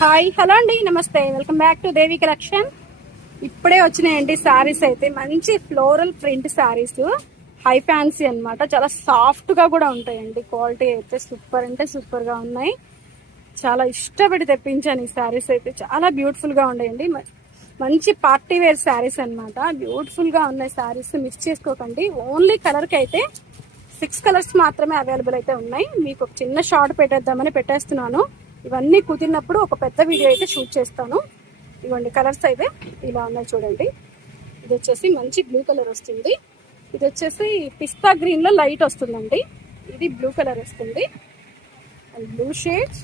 Hi hello అండి, నమస్తే, welcome back to Devi collection. ఇప్పుడే వచ్చినాయండి శారీస్. అయితే మంచి floral print saris, high fancy అన్నమాట. చాలా సాఫ్ట్ గా కూడా ఉంటాయండి. క్వాలిటీ అయితే సూపర్ అంటే సూపర్ గా ఉన్నాయి. చాలా ఇష్టపడి తెప్పించాను ఈ శారీస్. అయితే చాలా బ్యూటిఫుల్ గా ఉన్నాయండి. మంచి పార్టీ వేర్ శారీస్ అన్నమాట. బ్యూటిఫుల్ గా ఉన్నాయి శారీస్, మిస్ చేసుకోకండి. ఓన్లీ కలర్ కి అయితే 6 కలర్స్ మాత్రమే అవైలబుల్ అయితే ఉన్నాయి. మీకు ఒక చిన్న షార్ట్ పెట్టేద్దామని పెట్టేస్తున్నాను. ఇవన్నీ కుదిరినప్పుడు ఒక పెద్ద వీడియో అయితే షూట్ చేస్తాను. ఇవ్వండి కలర్స్ అయితే ఇలా ఉన్నాయి చూడండి. ఇది వచ్చేసి మంచి బ్లూ కలర్ వస్తుంది. ఇది వచ్చేసి పిస్తా గ్రీన్ లో లైట్ వస్తుందండి. ఇది బ్లూ కలర్ వస్తుంది అండ్ బ్లూ షేడ్స్,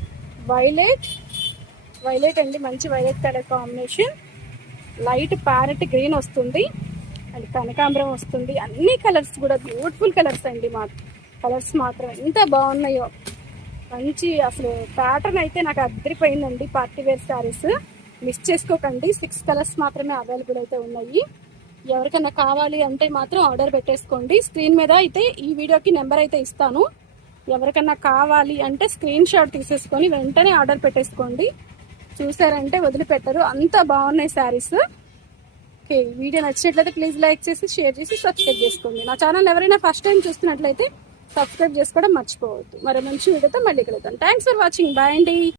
వైలెట్ అండి, మంచి violet colour combination. Light parrot green వస్తుంది అండ్ కనకాంబరం వస్తుంది. అన్ని కలర్స్ కూడా బ్యూటిఫుల్ కలర్స్ అండి. మా కలర్స్ మాత్రం ఎంత బాగున్నాయో. మంచి అసలు ప్యాటర్న్ అయితే నాకు అద్దరిపోయిందండి. పార్టీ వేర్ శారీస్ మిస్ చేసుకోకండి. 6 కలర్స్ మాత్రమే అవైలబుల్ అయితే ఉన్నాయి. ఎవరికైనా కావాలి అంటే మాత్రం ఆర్డర్ పెట్టేసుకోండి. స్క్రీన్ మీద అయితే ఈ వీడియోకి నెంబర్ అయితే ఇస్తాను. ఎవరికైనా కావాలి అంటే స్క్రీన్ షాట్ తీసేసుకొని వెంటనే ఆర్డర్ పెట్టేసుకోండి. చూసారంటే వదిలిపెట్టరు, అంత బాగున్నాయి శారీస్. ఓకే, వీడియో నచ్చినట్లయితే ప్లీజ్ లైక్ చేసి, షేర్ చేసి, సబ్స్క్రైబ్ చేసుకోండి. నా ఛానల్ ఎవరైనా ఫస్ట్ టైం చూస్తున్నట్లయితే సబ్స్క్రైబ్ చేసుకోవడం మర్చిపోవద్దు. మరి మంచి వీడియోతో మళ్ళీ కలుద్దాం. Thanks for watching. బాయ్ అండి.